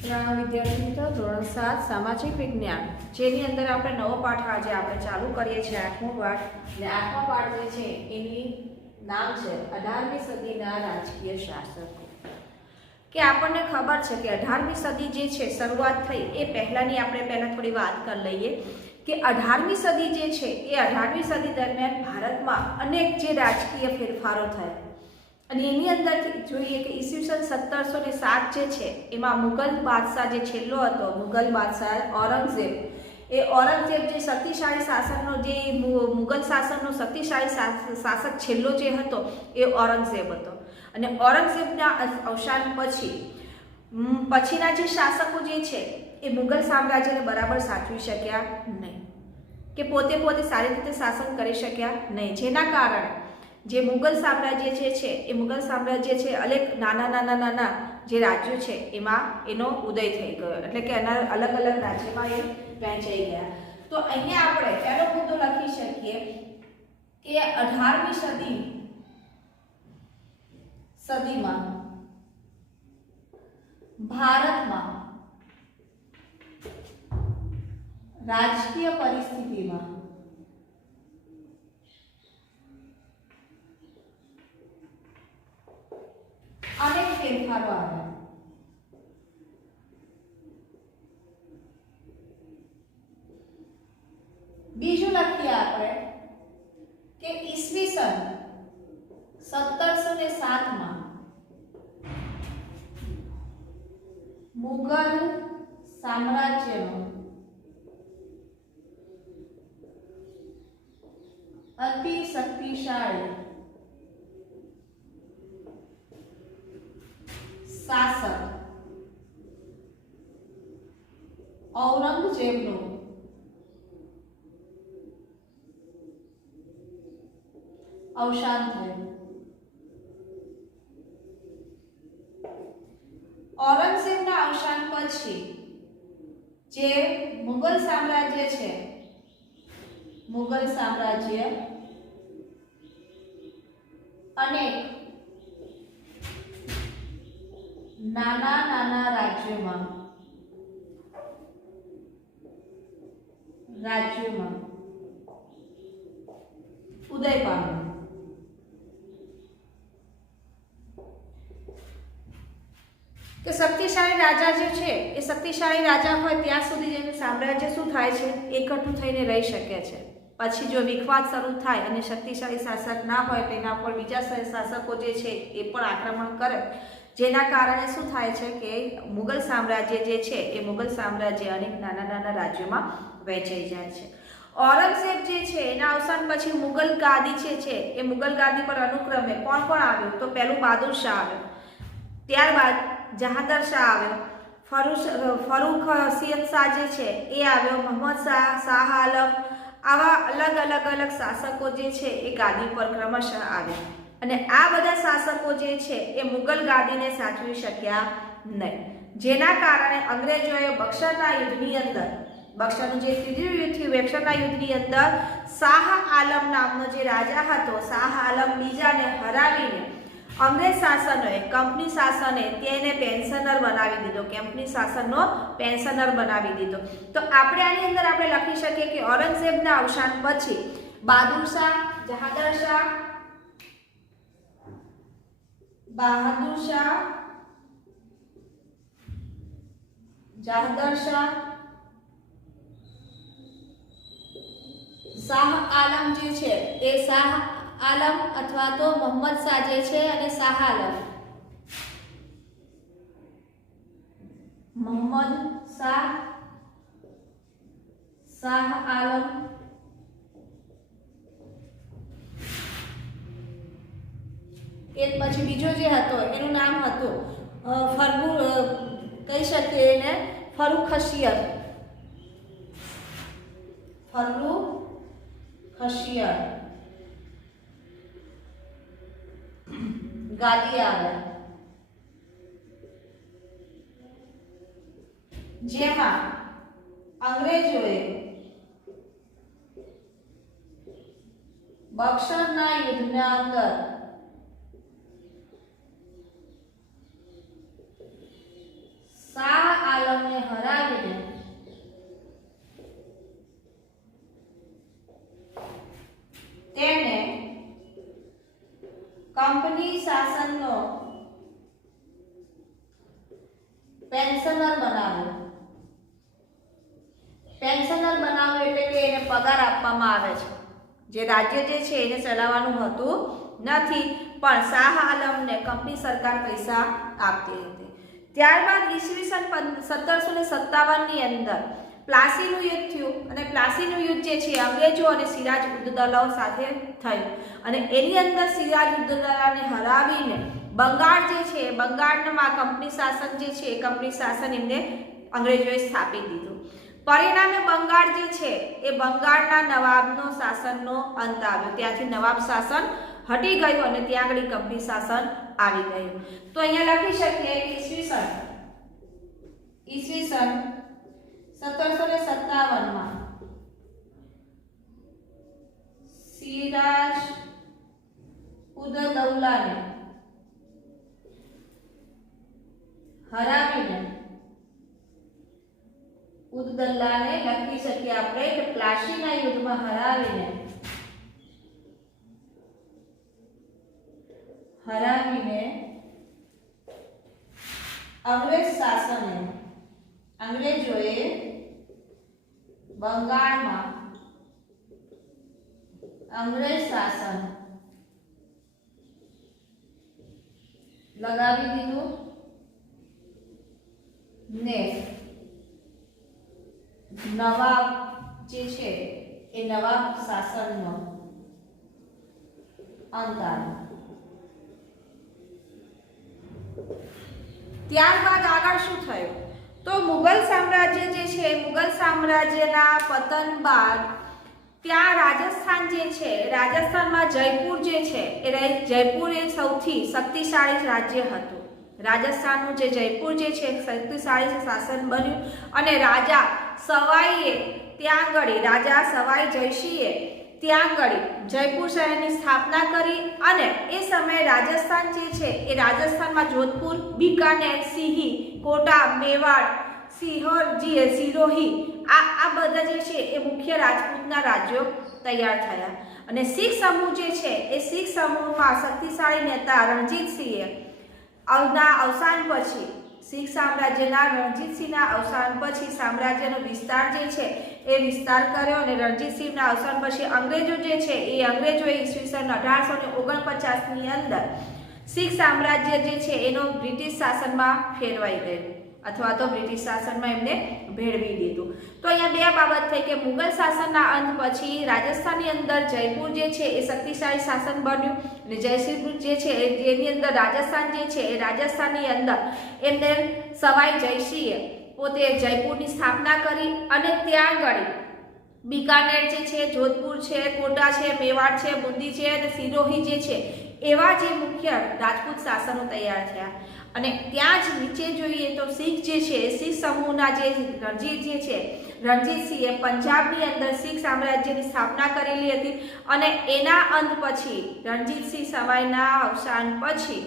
વિદ્યાર્થી મિત્રો ધોરણ 7 સામાજિક વિજ્ઞાન જેની અંદર આપણે નવો પાઠ આજે આપણે ચાલુ કરીએ છીએ આઠમો પાઠ અને આઠમો પાઠ જે છે એની નામ છે 18મી સદીના રાજકીય શાસકો કે આપણને ખબર છે કે 18મી સદી જે છે શરૂઆત થઈ એ પહેલાની આપણે પહેલા થોડી વાત કરી લઈએ કે 18મી સદી જે છે એ 18મી સદી દરમિયાન ભારતમાં અનેક જે રાજકીય ફેરફારો થયા અને એની અંદરથી જોઈએ કે ઈસવીસન 1707 જે છે એમાં મુગલ બાદશાહ જે છેલ્લો હતો મુગલ બાદશાહ ઔરંગઝેબ એ ઔરંગઝેબ જે શક્તિશાળી શાસનનો જે મુગલ શાસનનો શક્તિશાળી શાસક છેલ્લો જે હતો એ ઔરંગઝેબ હતો અને ઔરંગઝેબના અવસાન પછીના જે શાસકો જે છે એ મુગલ સામ્રાજ્યને બરાબર સાચવી શક્યા નહીં કે પોતે સારી રીતે શાસન કરી શક્યા નહીં જેના કારણે જે મુગલ સામ્રાજ્ય જે છે એ મુગલ સામ્રાજ્ય છે અનેક નાના જે રાજ્યો છે એમાં એનો ઉદય થઈ ગયો એટલે કે એના અલગ અલગ રાજ્યમાં એ વહેંચાઈ ગયા તો અહીંયા આપણે પહેલો મુદ્દો લખી શકીએ કે 18મી સદીમાં ભારતમાં રાજકીય પરિસ્થિતિમાં अनेक फेरफारो आव्या बीजू लखीए आपणे के ईस्वीसन 1707 में मुगल साम्राज्यनो अति शक्तिशाળી शासक औरंगजेबनो अवसान थयुं। औरंगजेबना अवसान पछी जे मुगल साम्राज्य छे मुगल साम्राज्य अनेक नाना राज्यों में उदय पाम्यो के शक्तिशाળી राजा जे छे ए शक्तिशाળી राजा होय त्यां सुधी जेनुं साम्राज्य शुं थाय छे एकठुं थईने रही शके छे पछी जो विखवाद शरू थाय अने शक्तिशाળી शासक ना होय तेना पर बीजा शासको जे छे ए पण आक्रमण करे जेना कारणे शुं थाय छे के मुगल साम्राज्य जे छे ए मुगल साम्राज्य अनेक नाना राज्योमां वहेंचाई जाय छे। औरंगजेब जे छे एना अवसान पछी मुगल गादी छे ए मुगल गादी पर अनुक्रमे कोण आव्यो तो पहेलुं बहादुर शाह आव्यो त्यारबाद जहांगीर शाह आव्यो फर्रुखसियत शाह जे छे ए आव्यो मोहम्मद शाह आलम आवा अलग अलग शासको जे छे ए गादी पर क्रमशः आव्या અને આ બધા શાસકો જે છે એ મુગલ ગાદીને સાચવી શક્યા નહીં જેના કારણે અંગ્રેજોએ બક્સરના યુદ્ધની અંદર બક્સરનું જે ત્રીજું યુદ્ધ થયું બક્સરના યુદ્ધની અંદર શાહ આલમ નામનો જે રાજા હતો શાહ આલમ બીજાને હરાવીને અંગ્રેજ શાસનોએ કંપની શાસને તેને પેન્શનર બનાવી દીધો કંપની શાસનનો પેન્શનર બનાવી દીધો તો આપણે આની અંદર આપણે લખી શકીએ કે ઔરંગઝેબના અવસાન પછી બહાદુર શાહ જહાંગીર શાહ बहादुर शाह जहांगीर शाह शाह आलम जे छे ए शाह आलम अथवा तो मोहम्मद शाह जे छे अने शाह आलम मोहम्मद शाह शाह आलम एक पछी बीजो जे हतो एनुं नाम हतुं कही शकीए एने फर्रुखसियत गादी आवे जेमां अंग्रेजोए बक्सरना युद्धना अंदर शाह કંપની શાસનનો પેન્શનર બનાવ્યો. પેન્શનર બનાવ્યો એટલે કે એને પગાર આપવામાં આવે છે. જે રાજ્ય જે છે એને ચલાવવાનું હતું નથી, પણ શાહ આલમને કંપની સરકાર પૈસા આપતી હતી. ત્યારબાદ ઈસવીસન 1757 ની અંદર પ્લાસીનું યુદ્ધ થયું અને પ્લાસીનું યુદ્ધ જે છે અંગ્રેજો અને સિરાજ ઉદ્દૌલા સાથે થયું અને એની અંદર સિરાજ ઉદ્દૌલાને હરાવીને બંગાળ જે છે બંગાળમાં કંપની શાસન જે છે કંપની શાસન એમને અંગ્રેજોએ સ્થાપી દીધું. પરિણામે બંગાળ જે છે એ બંગાળના નવાબનો શાસનનો અંત આવ્યો. ત્યાંથી નવાબ શાસન હટી ગયું અને ત્યાં આગળ કંપની શાસન આવી ગયું. તો અહીંયા લખી શકીએ કે ઈસવીસન 1757 માં સિરાજ ઉદ્દૌલાને હરાવીને ઉદ્દૌલાને લખી શકીએ આપણે કે પ્લાસીના યુદ્ધમાં હરાવીને અંગ્રેજ શાસને અંગ્રેજોએ બંગાળમાં અંગ્રેજ શાસન લગાવી દીધું ને નવાબ જે છે એ નવાબ શાસનનો અંત આવ્યો. ત્યારબાદ આગળ શું થયું તો મુગલ સામ્રાજ્ય જે છે મુગલ સામ્રાજ્યના પતન બાદ ત્યાં રાજસ્થાન જે છે રાજસ્થાનમાં જયપુર જે છે એ જયપુર એ સૌથી શક્તિશાળી રાજ્ય હતું. રાજસ્થાનનું જે જયપુર જે છે શક્તિશાળી શાસન બન્યું અને રાજા સવાઈએ ત્યાં આગળ રાજા સવાઈ જયસિંહે ત્યાં આગળ જયપુર શહેરની સ્થાપના કરી અને એ સમયે રાજસ્થાન જે છે એ રાજસ્થાનમાં જોધપુર, બીકાનેર, સિંહી, કોટા, મેવાડ, સિરોહી આ બધા જે છે એ મુખ્ય રાજપૂતના રાજ્યો તૈયાર થયા અને શીખ સમૂહ જે છે એ શીખ સમૂહમાં શક્તિશાળી નેતા રણજીતસિંહે અવસાન પછી શીખ સામ્રાજ્યના રણજીતસિંહના અવસાન પછી સામ્રાજ્યનો વિસ્તાર જે છે એ વિસ્તાર કર્યો અને રણજીતસિંહના અવસાન પછી અંગ્રેજો જે છે એ અંગ્રેજોએ ઈસવીસન 1849 ની અંદર શીખ સામ્રાજ્ય જે છે એનો બ્રિટિશ શાસનમાં ફેરવાઈ ગયું અથવા તો બ્રિટિશ શાસનમાં એમને ભેળવી દીધું. તો અહીંયા બે બાબત થઈ કે મુગલ શાસનના અંત પછી રાજસ્થાનની અંદર જયપુર જે છે એ શક્તિશાળી શાસન બન્યું અને જયસિંહપુર જે છે એની અંદર રાજસ્થાન જે છે એ રાજસ્થાનની અંદર એમને સવાઈ જયસિંહે પોતે જયપુરની સ્થાપના કરી અને ત્યાં આગળ બીકાનેર જે છે, જોધપુર છે, કોટા છે, મેવાડ છે, બુંદી છે અને સિરોહી જે છે એવા જે મુખ્ય રાજપૂત શાસનો તૈયાર થયા અને ત્યાં જ નીચે જોઈએ તો શીખ જે છે શીખ સમૂહના જે રણજીતસિંહે પંજાબની અંદર શીખ સામ્રાજ્યની સ્થાપના કરેલી હતી અને એના અંત પછી રણજીતસિંહ સવાઈના અવસાન પછી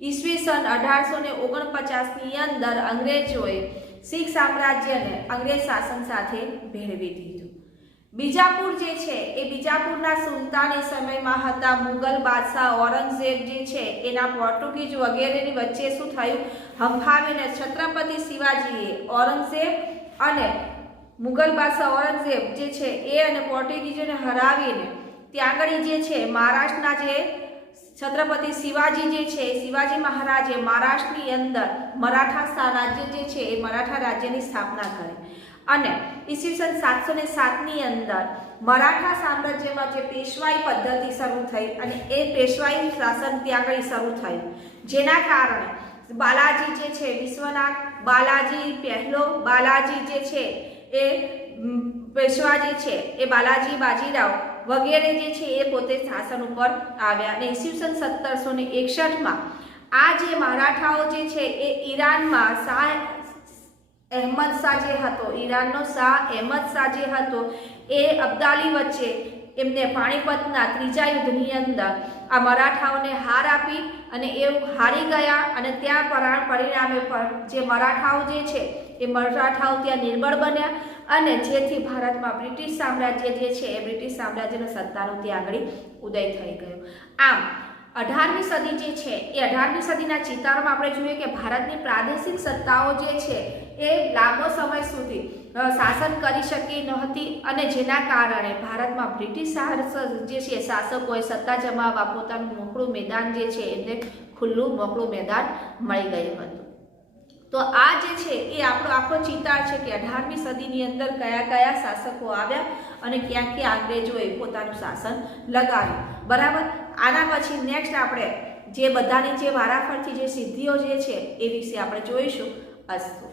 ઈસવીસન 1849 ની અંદર અંગ્રેજોએ શીખ સામ્રાજ્યને અંગ્રેજ શાસન સાથે ભેળવી દીધું. બીજાપુર જે છે એ બીજાપુરના સુલતાની સમયમાં હતા મુગલ બાદશાહ ઔરંગઝેબ જે છે એના પોર્ટુગીઝ વગેરેની વચ્ચે શું થયું હંફાવીને છત્રપતિ શિવાજીએ ઔરંગઝેબ અને મુગલ બાદશાહ ઔરંગઝેબ જે છે એ અને પોર્ટુગીઝોને હરાવીને ત્યાં આગળ જે છે મહારાષ્ટ્રના જે છત્રપતિ શિવાજી જે છે શિવાજી મહારાજે મહારાષ્ટ્રની અંદર મરાઠા સામ્રાજ્ય જે છે એ મરાઠા રાજ્યની સ્થાપના કરી અને ઈસવીસન 707 ની અંદર મરાઠા સામ્રાજ્યમાં જે પેશવાઈ પદ્ધતિ શરૂ થઈ અને એ પેશવાઈ શાસન ત્યાં આગળ શરૂ થયું જેના કારણે બાલાજી જે છે વિશ્વનાથ બાલાજી પહેલો બાલાજી જે છે એ પેશવા જે છે એ બાલાજી બાજીરાવ વગેરે જે છે એ પોતે શાસન ઉપર આવ્યા અને ઈસવીસન 1761 આ જે મરાઠાઓ જે છે એ ઈરાનમાં શાહ અહેમદ શાહ જે હતો ઈરાનનો શાહ અહેમદ શાહ જે હતો એ અબ્દાલી વચ્ચે એમને પાણીપતના ત્રીજા યુદ્ધની અંદર આ મરાઠાઓને હાર આપી અને એ હારી ગયા અને ત્યાં પરિણામે જે મરાઠાઓ જે છે એ મરાઠાઓ ત્યાં નિર્બળ બન્યા અને જેથી ભારતમાં બ્રિટિશ સામ્રાજ્ય જે છે એ બ્રિટિશ સામ્રાજ્યનો સત્તાનો ત્યાં આગળ ઉદય થઈ ગયો. આમ 18મી સદી જે છે એ 18મી સદીના ચિતારમાં આપણે જોઈએ કે ભારતની પ્રાદેશિક સત્તાઓ જે છે એ લાંબો સમય સુધી શાસન કરી શકી ન હતી અને જેના કારણે ભારતમાં બ્રિટિશ જે છે શાસકોએ સત્તા જમાવવા પોતાનું મોકળું મેદાન જે છે એમને ખુલ્લું મોકળું મેદાન મળી ગયું હતું. તો આ જે છે એ આપણો આખો ચિતાર છે કે 18મી સદીની અંદર કયા કયા શાસકો આવ્યા અને ક્યાં ક્યાં અંગ્રેજોએ પોતાનું શાસન લગાવ્યું. બરાબર. આના પછી નેક્સ્ટ આપણે જે બધાની જે વારાફરતી જે સિદ્ધિઓ જે છે એ વિશે આપણે જોઈશું. અસ્તુ.